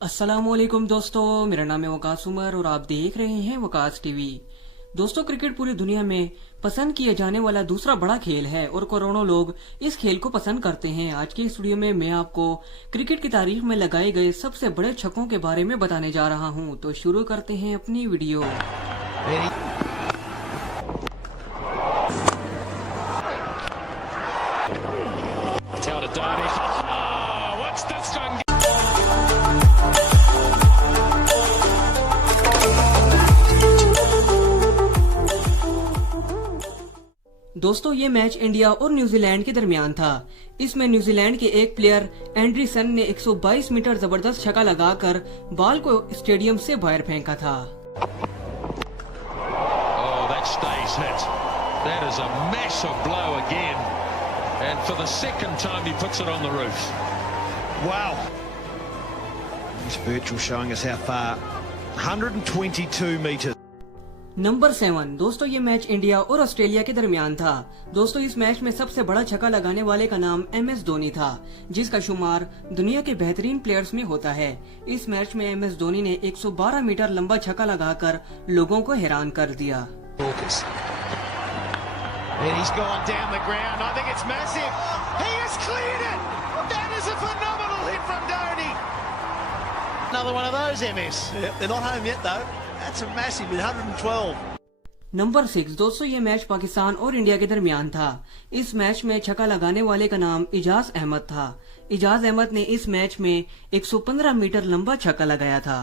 अस्सलामुअलैकुम दोस्तों, मेरा नाम है वकास उमर और आप देख रहे हैं वकास टीवी। दोस्तों, क्रिकेट पूरी दुनिया में पसंद किया जाने वाला दूसरा बड़ा खेल है और करोड़ों लोग इस खेल को पसंद करते हैं। आज के इस वीडियो में मैं आपको क्रिकेट की तारीख में लगाए गए सबसे बड़े छक्कों के बारे में बताने जा रहा हूं। तो शुरू करते हैं अपनी वीडियो। दोस्तों, ये मैच इंडिया और न्यूजीलैंड के दरमियान था। इसमें न्यूजीलैंड के एक प्लेयर एंडरसन ने 122 मीटर जबरदस्त छक्का लगाकर बॉल को स्टेडियम से बाहर फेंका था। नंबर 7 दोस्तों, ये मैच इंडिया और ऑस्ट्रेलिया के दरमियान था। दोस्तों, इस मैच में सबसे बड़ा छक्का लगाने वाले का नाम MS धोनी था, जिसका शुमार दुनिया के बेहतरीन प्लेयर्स में होता है। इस मैच में MS धोनी ने 112 मीटर लंबा छक्का लगाकर लोगों को हैरान कर दिया। Another one of those, MS. Yeah, they're not home yet, though. That's a massive 112. Number 6 दोस्तों, ये मैच पाकिस्तान और इंडिया के दरमियान था। इस मैच में छक्का लगाने वाले का नाम इजाज अहमद था। इजाज अहमद ने इस मैच में 115 मीटर लंबा छक्का लगाया था।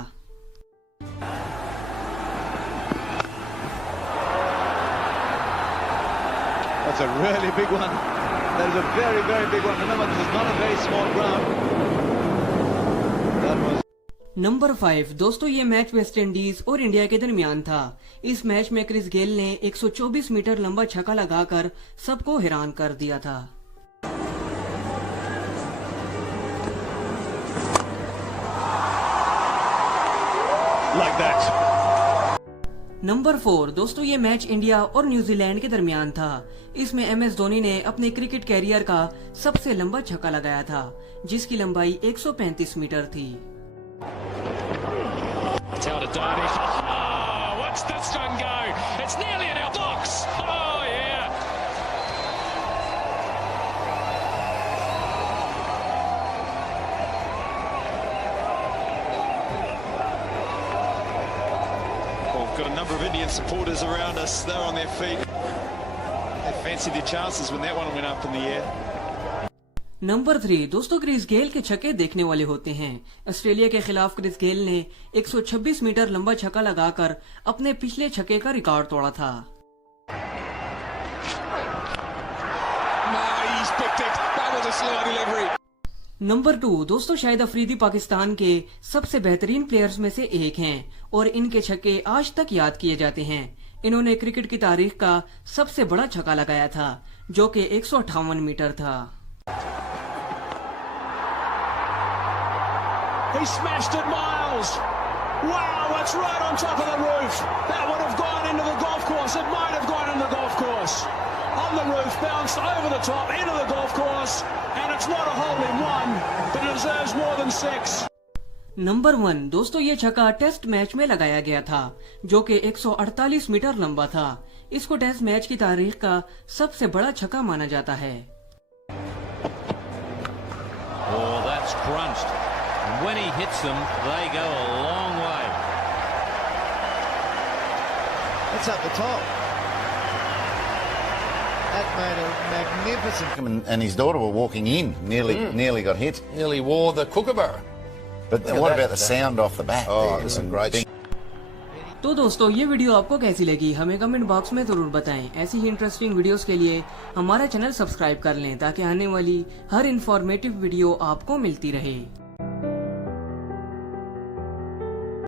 That's a really big one. That is a very, very big one. Remember, this is not a very small ground. That was... number 5 दोस्तों, ये मैच वेस्ट इंडीज और इंडिया के दरमियान था। इस मैच में क्रिस गेल ने 124 मीटर लंबा छक्का लगाकर सबको हैरान कर दिया था। Like that. नंबर 4 दोस्तों, ये मैच इंडिया और न्यूजीलैंड के दरमियान था। इसमें MS धोनी ने अपने क्रिकेट कैरियर का सबसे लंबा छक्का लगाया था, जिसकी लंबाई 135 मीटर थी। Watch this one go. It's nearly in our box. Oh, yeah. Well, we've got a number of Indian supporters around us. They're on their feet. They fancied their chances when that one went up in the air. Number 3 दोस्तों, Chris Gayle के छक्के देखने वाले होते हैं। Australia के खिलाफ Chris Gayle ने 126 मीटर लंबा छक्का लगाकर अपने पिछले छक्के का रिकॉर्ड तोड़ा था। नंबर 2 दोस्तों, शाहिद अफरीदी पाकिस्तान के सबसे बेहतरीन प्लेयर्स में से एक हैं और इनके छक्के आज तक याद किए जाते हैं। इन्होंने क्रिकेट की तारीख का सबसे बड़ा छक्का लगाया था, जो कि 158 मीटर था। He smashed it miles. Wow, it's right on top of the roof. That would have gone into the golf course. It might have gone into the golf course. On the roof, bounced over the top, into the golf course. And it's not a hole in one, but it deserves more than 6. Number 1 दोस्तों, ये छक्का test match में लगाया गया था, जो कि 148 metre लंबा था। इसको टेस्ट मैच की तारीख का सबसे बड़ा छक्का माना जाता है। Oh, that's crunched. And when he hits them, they go a long way. That's up the top. That made a magnificent. And his daughter were walking in, nearly got hit. Nearly wore the kookaburra. But what about the sound off the bat? Oh, it was a great. तो दोस्तों, ये video आपको कैसी लगी हमें comment box में जरूर बताएं। ऐसी ही इंटरेस्टिंग वीडियोस के लिए हमारा चैनल सब्सक्राइब कर लें, ताकि आने वाली हर इंफॉर्मेटिव वीडियो आपको मिलती रहे।